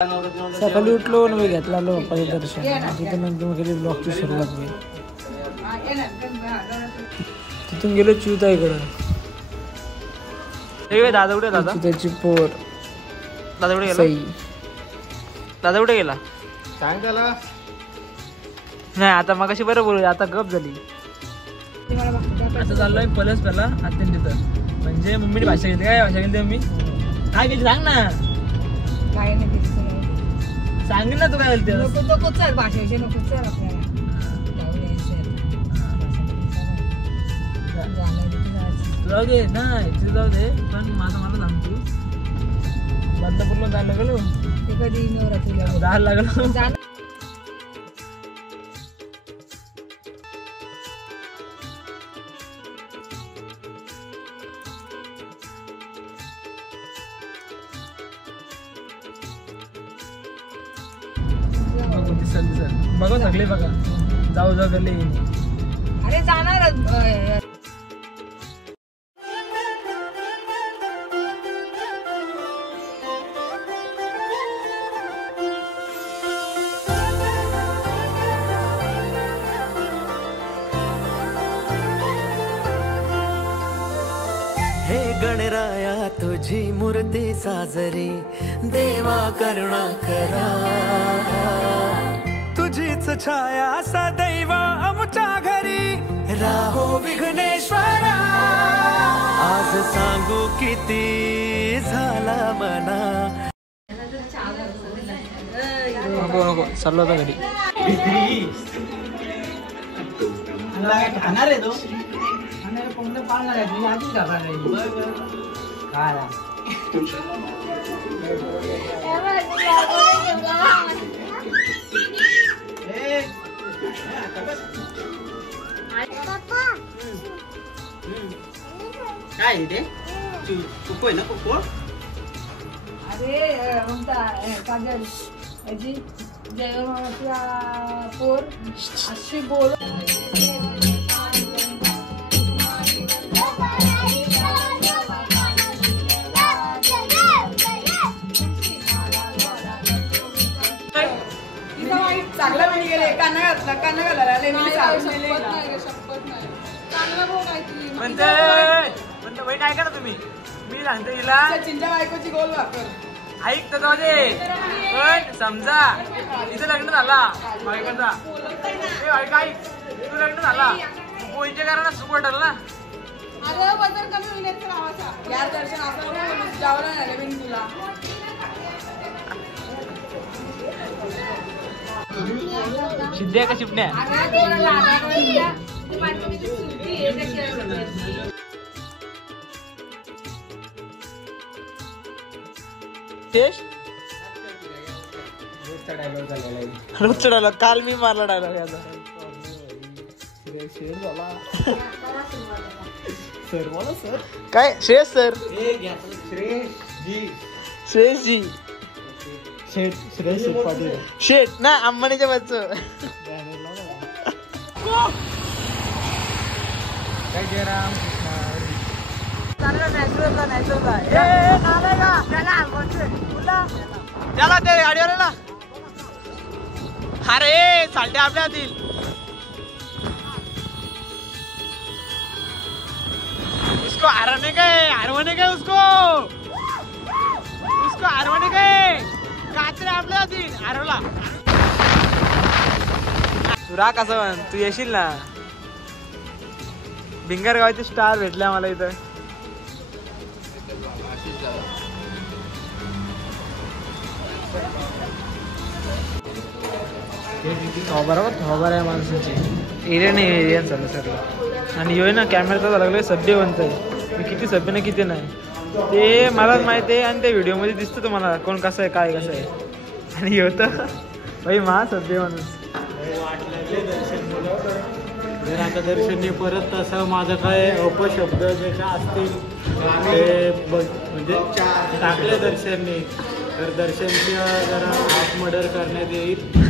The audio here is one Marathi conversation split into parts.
सकाळी उठलो आणि मी घेतला पहिले दर्शन तिथून नंतर गेली ब्लॉगची सुरुवात मी तिथून गेलो चिवताईकडं. दादा कुठे दादा त्याची पोर दादा कुठे गेला दादा कुठे गेला काय त्याला नाही आता मग अशी बरं बोलू आता गप झाली. असं चाललोय पलस त्याला आता तिथं म्हणजे मम्मीने भाषा घेतली. काय भाषा घेतली मम्मी काय घेतली सांग ना. काय नाही सांग ना तू काय बोलते नको चल भाषेविषयी नको चल आपल्याला जाऊ दे नाही तिथे जाऊ दे पण माझं मला सांग तू बदलापूरला जायला लागलो ते कधी नवरात्रीला जायला लागलो. बघा सगळे बघा जाऊ जाऊ गले अरे जाणार हे गणराया तुझी मूर्ती साजरी देवा करुणा करा तुझीच छाया सदैव आमच्या घरी राहो विघ्नेश्वरा आज सांगू किती झाला मना. नको नको चाललो होता घरी खाणार आहे तो पूर्ण पाळणार आहे तुझी आधी खाणार आहे काय ते कुको आहे ना कुको. अरे म्हणता काजल याची जयमाच्या पोर अशी बोल चांगला म्हणे गेले काना घातला काना घालायला म्हणते वही काय करा तुम्ही मी सांगतो हिला सचिनच्या बायकोची गोल वापर ऐक तर जाऊ दे पण समजा तिचं लग्न झाला बायकोचा काय तुझं लग्न झाला पोईच्या कारण सुख वाटल ना. अगं वजन कमी होईल नावाचा यार दर्शन असं जावला नाही मी तुला शिद्ध्या का शिपण्या रोजचा डायलॉग काल मी मारला डायलॉग याचा काय श्रेयस सर श्रेयसजी शेट ना अंबानीच्या बच्च त्याला ते गाडीवर ना अरे चालते आपल्या हातील उसको हराने गए हरवाने गए उसको हरवाने गए कात्रे आपल्या हातील हरवला. तुरा कसं तू येशील ना भिंगर गावाचे स्टार भेटल्या मला इथं. बरोबर खबर आहे माणसाची एरिया नाही एरिया चालू सर आणि येऊ ना कॅमेराचा लागला सभ्य बनतंय मी किती सभ्य ना किती नाही ते मलाच माहिती आहे आणि त्या व्हिडिओमध्ये दिसतं तुम्हाला कोण कसं आहे काय कसं आहे आणि येतं भाई मा सभ्य माणूस जर आता दर्शनने परत तसं माझं काय अपशब्द जे काय असतील ते म्हणजे टाकले दर्शनने तर दर्शनच्या जरा हाफ मर्डर करण्यात येईल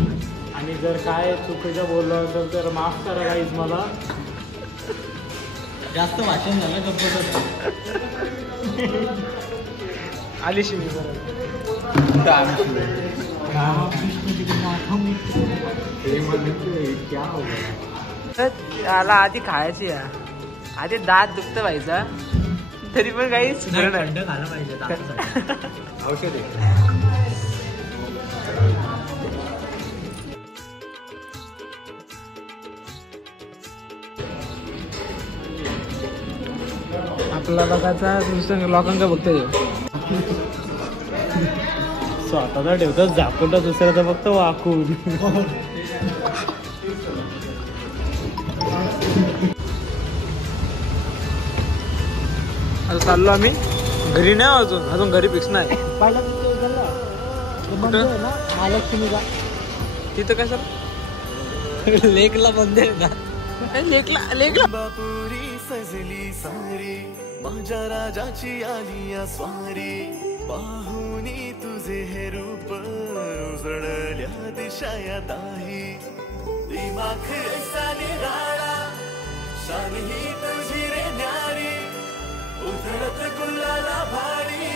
आणि जर काय चुकीचं बोललो असेल तर माफ करा गाईज मला. जास्त भाषण झालं गप्पा आली शिवी बरोबर. त्याला आधी खायची या आधी दात दुखत व्हायचा तरी पण काही सुधारण झालं पाहिजे औषध आपला बघायचा दुसऱ्या लोकांना बघता स्वतःचा ठेवतात झाकून दुसऱ्याचा फक्त वाकून. आता चाललो आम्ही घरी नाही अजून घरी फिक्स नाही. महालक्ष्मीला तिथं काय सर लेकला बंद आहे ना. लेकला बापुरी सजली सारी माझ्या राजाची आली या स्वारी पाहुनी तुझे हे रूप उजळल्या दिशा या दाही दिमाख ऐसा निराळा शान ही तुझी रे न्यारी उधळत गुलाला भारी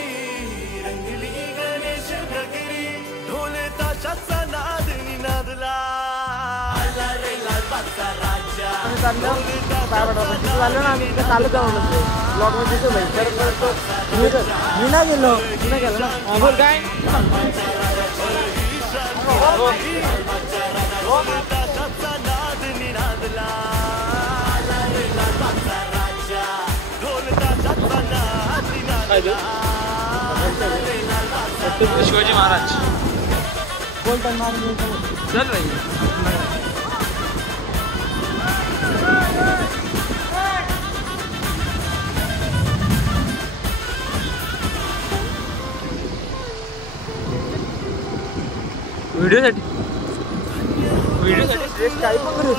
रंगली गणेश नगरी ढोले ताशाचा नाद निनादला आला रे लालबागचा राजा चाललो ना आम्ही इथे चालू जाऊ ब्लॉग मध्ये दिसतो भाई मी ना गेलो ना बोल काय ताशाचा नाद निनादला आला रे लालबागचा राजा ढोल ताशाचा नाद निनादला शिवाजी महाराज चल भाई व्हिडिओसाठी काय पण करू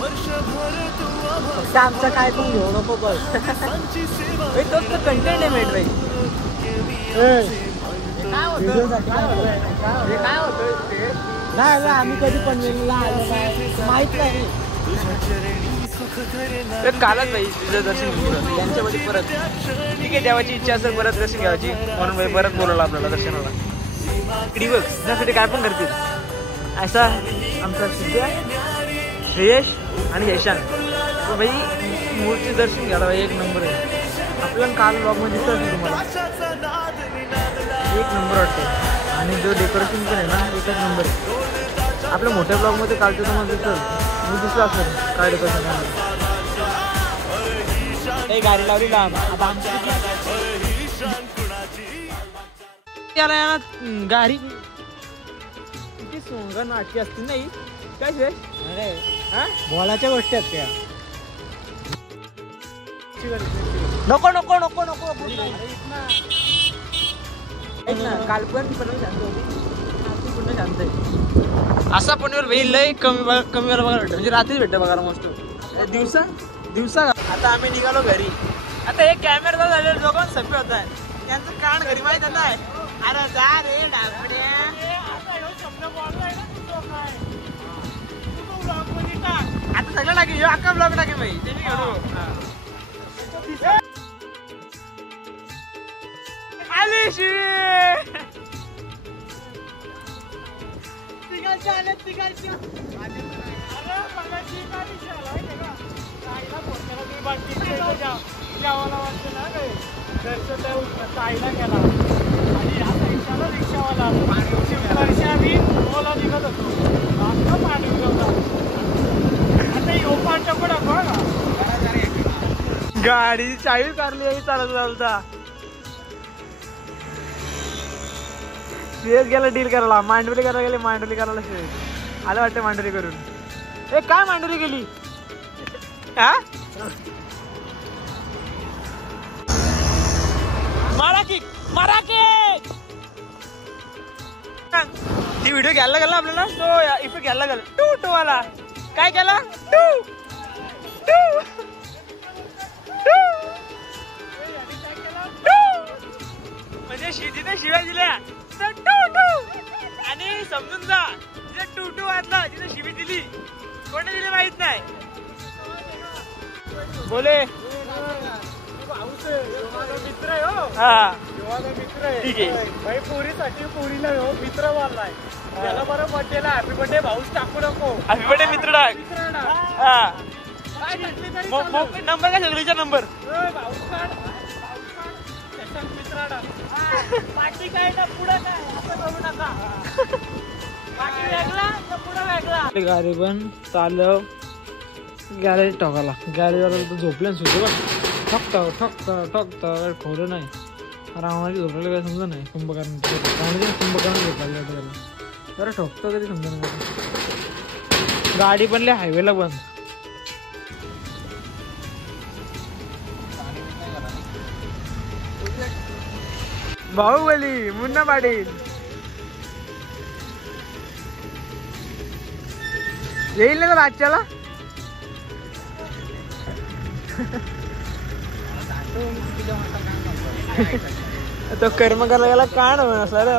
वर्षभर तू आमचा काय पण घेऊ नको बस तोच तर कंटेंट आहे मेट भाई. नाही आम्ही कधी पनवेलला माहित नाही कालच भाई तुझं दर्शन घेऊ त्यांच्यामध्ये परत ठीक आहे देवाची इच्छा असेल परत दर्शन घ्यायची म्हणून भाई परत बोलवलं आपल्याला दर्शनाला. इकडे बघ त्यासाठी काय पण करतील असा आमचा सिद्ध श्रेयश आणि यशान तो भाई मूर्ती दर्शन घ्यायला भाई एक नंबर आहे. आपल्याला काल ब्लॉगमध्ये दिसत तुम्हाला एक नंबर वाटते आणि जो डेकोरेशन पण आहे ना एकच नंबर आहे. आपल्या मोठ्या ब्लॉगमध्ये कालचं तुम्हाला दिसलं असेल काय डेकोरेशन गाडी लावली लांब आता आमची गाडी किती सोंग नाटकी असतील नाही काय बोलाच्या गोष्टी आहेत त्या. नको नको नको नको काल पण शांत होती पूर्ण शांत आहे. असा पनीर वेळ लय कमी वेळा बघायला भेटतं म्हणजे रात्रीच भेटतं बघायला मस्त दिवसा आता आम्ही निघालो घरी. आता एक कॅमेरा झाले दोघं सभ्य होत आहे त्यांचं कान घरी माहित आहे. अरे जा रे डाबड्या आता सगळं टाकेल अख्खा ब्लॉग टाकेल भाई ते मी घेऊ आली शिवी गावाला वाटतं ना ताईला गेला आणि आता रिक्षाला रिक्षावाला आम्ही ओला निघत होतो आता पाणी होता आता योपांच्या पण बघा गाडी चावी काढली चालत चालता श्रेयस गेला डील करायला मांडवली करायला गेले मांडवली करायला श्रेयस आलं वाटतं मांडवली करून. ए काय मांडवली गेली हा मराठी ती व्हिडिओ घ्यायला गेला आपल्याला तो इफेक्ट घ्यायला गेला टू टू वाला काय केला टू टू म्हणजे तिथे शिव्या दिल्या टू टू आणि समजून जा तिथे टू टू वाजला तिथे शिवी दिली कोणी दिली माहित नाही. बोले मित्र आहे हो हा माझा मित्र आहे. ठीक आहे. भाई पोरीसाठी पोरीला मित्र बोललाय. त्याला बरं बर्थडेला हॅपी बर्थडे भाऊच टाकू नको. हॅपी बर्थडे मित्र टाक. मित्र ना. हा काय टाकली तरी नंबर काय सगळीचा नंबर भाऊच काढ. त्याच्यात मित्र टाक. पाठी काय ना पुढं काय असं करू नका. पाठी वेगळा तर पुढं वेगळा. गाडी पण चालव गॅरेज ठोकाला गॅरेजवाला तर झोपलं सुद्धा ठकतं ठकतं ठकतं ठेवलं नाही रावणाची झोपलेलं काय समजा नाही कुंभकर्ण कुंभकर्ण झोपायला त्याला जरा ठोकतं तरी समजा नाही. गाडी पण लय हायवेला बंद. बाहुबली मुन्ना पाटील येईल ना राज्याला. तो कर्म करायला गेला काण असला रे.